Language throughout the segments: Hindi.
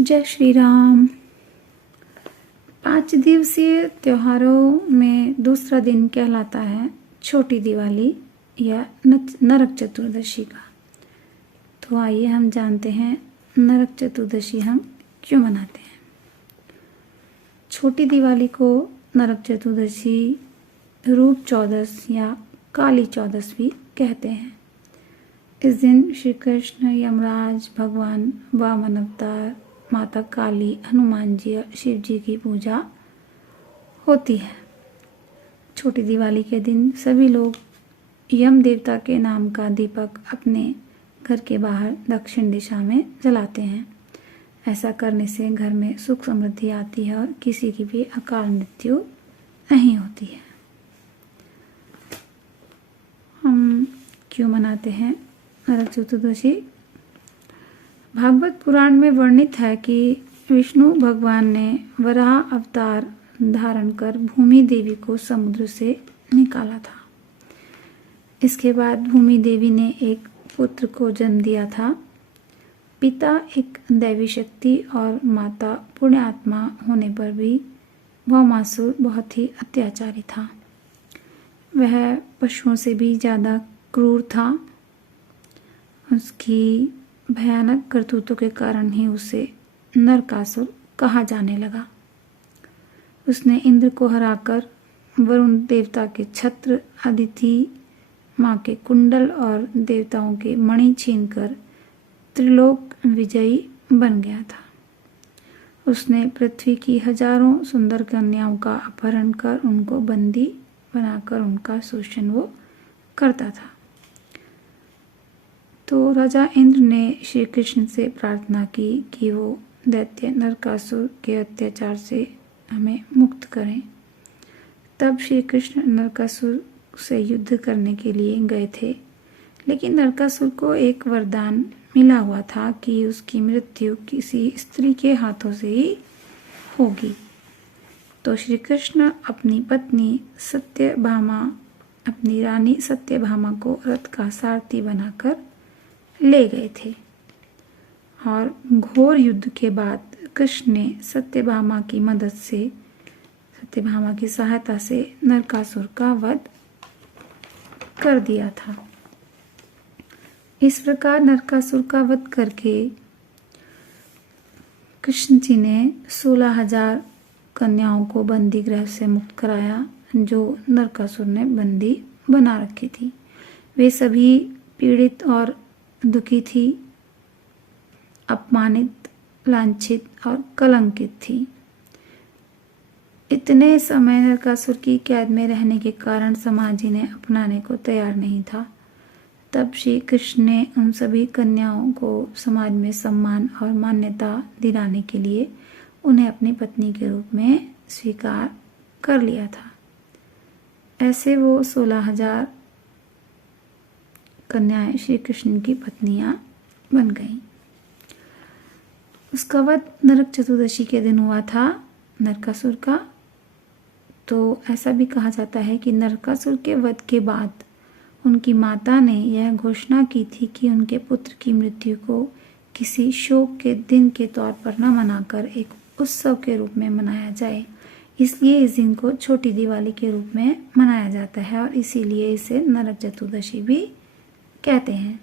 जय श्री राम। 5 दिवसीय त्योहारों में दूसरा दिन कहलाता है छोटी दिवाली या नरक चतुर्दशी का। तो आइए हम जानते हैं नरक चतुर्दशी हम क्यों मनाते हैं। छोटी दिवाली को नरक चतुर्दशी, रूप चौदस या काली चौदस भी कहते हैं। इस दिन श्री कृष्ण, यमराज, भगवान वामन अवतार, माता काली, हनुमान जी और शिव जी की पूजा होती है। छोटी दिवाली के दिन सभी लोग यम देवता के नाम का दीपक अपने घर के बाहर दक्षिण दिशा में जलाते हैं। ऐसा करने से घर में सुख समृद्धि आती है और किसी की भी अकाल मृत्यु नहीं होती है। हम क्यों मनाते हैं नरक चतुर्दशी? भागवत पुराण में वर्णित है कि विष्णु भगवान ने वराह अवतार धारण कर भूमि देवी को समुद्र से निकाला था। इसके बाद भूमि देवी ने एक पुत्र को जन्म दिया था। पिता एक दैवी शक्ति और माता पुण्यात्मा होने पर भी भौमासुर बहुत ही अत्याचारी था। वह पशुओं से भी ज़्यादा क्रूर था। उसकी भयानक करतूतों के कारण ही उसे नरकासुर कहा जाने लगा। उसने इंद्र को हराकर वरुण देवता के छत्र, अदिति माँ के कुंडल और देवताओं के मणि छीनकर त्रिलोक विजयी बन गया था। उसने पृथ्वी की हजारों सुंदर कन्याओं का अपहरण कर उनको बंदी बनाकर उनका शोषण वो करता था। तो राजा इंद्र ने श्री कृष्ण से प्रार्थना की कि वो दैत्य नरकासुर के अत्याचार से हमें मुक्त करें। तब श्री कृष्ण नरकासुर से युद्ध करने के लिए गए थे, लेकिन नरकासुर को एक वरदान मिला हुआ था कि उसकी मृत्यु किसी स्त्री के हाथों से ही होगी। तो श्री कृष्ण अपनी पत्नी सत्यभामा, अपनी रानी सत्यभामा को रथ का सारथी बनाकर ले गए थे और घोर युद्ध के बाद कृष्ण ने सत्यभामा की मदद से, सत्यभामा की सहायता से नरकासुर का वध कर दिया था। इस प्रकार नरकासुर का वध करके कृष्ण जी ने 16,000 कन्याओं को बंदी गृह से मुक्त कराया, जो नरकासुर ने बंदी बना रखी थी। वे सभी पीड़ित और दुखी थी, अपमानित, लांछित और कलंकित थी। इतने समय नरकासुर की कैद में रहने के कारण समाज इन्हें अपनाने को तैयार नहीं था। तब श्री कृष्ण ने उन सभी कन्याओं को समाज में सम्मान और मान्यता दिलाने के लिए उन्हें अपनी पत्नी के रूप में स्वीकार कर लिया था। ऐसे वो 16,000 कन्याएं श्री कृष्ण की पत्नियां बन गईं। उसका वध नरक चतुर्दशी के दिन हुआ था, नरकासुर का। तो ऐसा भी कहा जाता है कि नरकासुर के वध के बाद उनकी माता ने यह घोषणा की थी कि उनके पुत्र की मृत्यु को किसी शोक के दिन के तौर पर न मनाकर एक उत्सव के रूप में मनाया जाए। इसलिए इस दिन को छोटी दिवाली के रूप में मनाया जाता है और इसीलिए इसे नरक चतुर्दशी भी कहते हैं।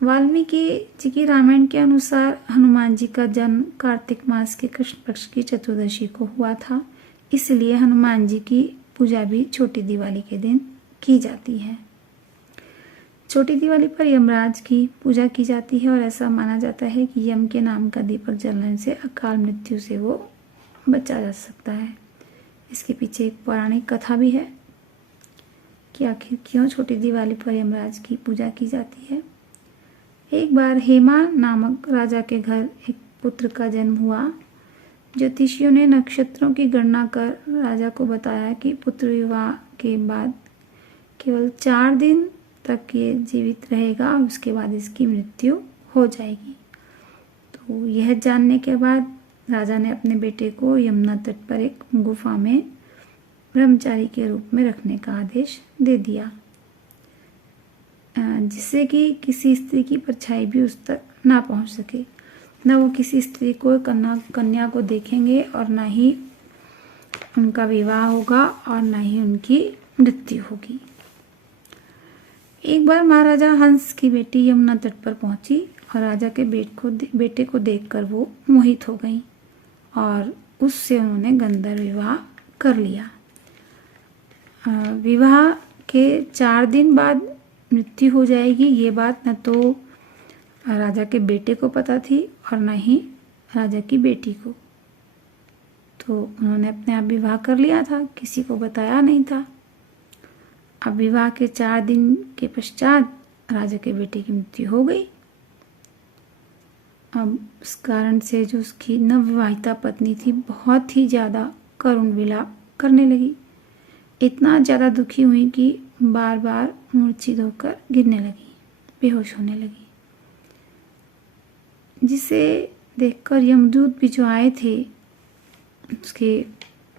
वाल्मीकि जी की रामायण के अनुसार हनुमान जी का जन्म कार्तिक मास के कृष्ण पक्ष की चतुर्दशी को हुआ था। इसलिए हनुमान जी की पूजा भी छोटी दिवाली के दिन की जाती है। छोटी दिवाली पर यमराज की पूजा की जाती है और ऐसा माना जाता है कि यम के नाम का दीपक जलने से अकाल मृत्यु से वो बचा जा सकता है। इसके पीछे एक पौराणिक कथा भी है कि आखिर क्यों छोटी दिवाली पर यमराज की पूजा की जाती है। एक बार हेमा नामक राजा के घर एक पुत्र का जन्म हुआ। ज्योतिषियों ने नक्षत्रों की गणना कर राजा को बताया कि पुत्र विवाह के बाद केवल 4 दिन तक ये जीवित रहेगा और उसके बाद इसकी मृत्यु हो जाएगी। तो यह जानने के बाद राजा ने अपने बेटे को यमुना तट पर एक गुफा में ब्रह्मचारी के रूप में रखने का आदेश दे दिया, जिससे कि किसी स्त्री की परछाई भी उस तक ना पहुंच सके। न वो किसी स्त्री को कन्या को देखेंगे और न ही उनका विवाह होगा और न ही उनकी मृत्यु होगी। एक बार महाराजा हंस की बेटी यमुना तट पर पहुंची और राजा के बेटे को देखकर वो मोहित हो गईं और उससे उन्होंने गंधर्व विवाह कर लिया। विवाह के 4 दिन बाद मृत्यु हो जाएगी, ये बात न तो राजा के बेटे को पता थी और न ही राजा की बेटी को। तो उन्होंने अपने आप विवाह कर लिया था, किसी को बताया नहीं था। अब विवाह के 4 दिन के पश्चात राजा के बेटे की मृत्यु हो गई। अब इस कारण से जो उसकी नवविवाहिता पत्नी थी बहुत ही ज़्यादा करुण विलाप करने लगी। इतना ज़्यादा दुखी हुई कि बार बार मूर्छित होकर गिरने लगी, बेहोश होने लगी, जिसे देखकर यमदूत भी जो आए थे उसके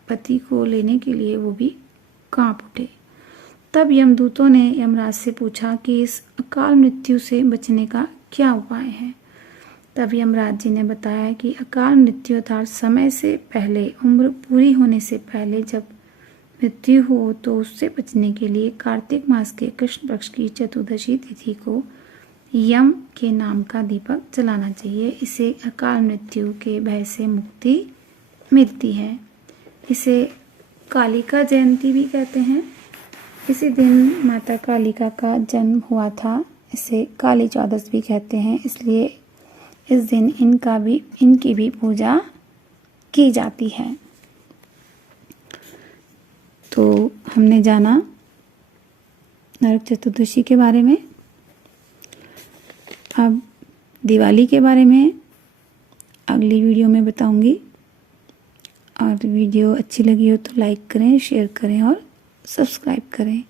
पति को लेने के लिए वो भी कांप उठे। तब यमदूतों ने यमराज से पूछा कि इस अकाल मृत्यु से बचने का क्या उपाय है। तब यमराज जी ने बताया कि अकाल मृत्यु अर्थात समय से पहले, उम्र पूरी होने से पहले जब मृत्यु हो तो उससे बचने के लिए कार्तिक मास के कृष्ण पक्ष की चतुर्दशी तिथि को यम के नाम का दीपक जलाना चाहिए। इसे अकाल मृत्यु के भय से मुक्ति मिलती है। इसे कालिका जयंती भी कहते हैं। इसी दिन माता कालिका का जन्म हुआ था। इसे काली चौदस भी कहते हैं, इसलिए इस दिन इनकी भी पूजा की जाती है। तो हमने जाना नरक चतुर्दशी के बारे में। अब दिवाली के बारे में अगली वीडियो में बताऊंगी। और वीडियो अच्छी लगी हो तो लाइक करें, शेयर करें और सब्सक्राइब करें।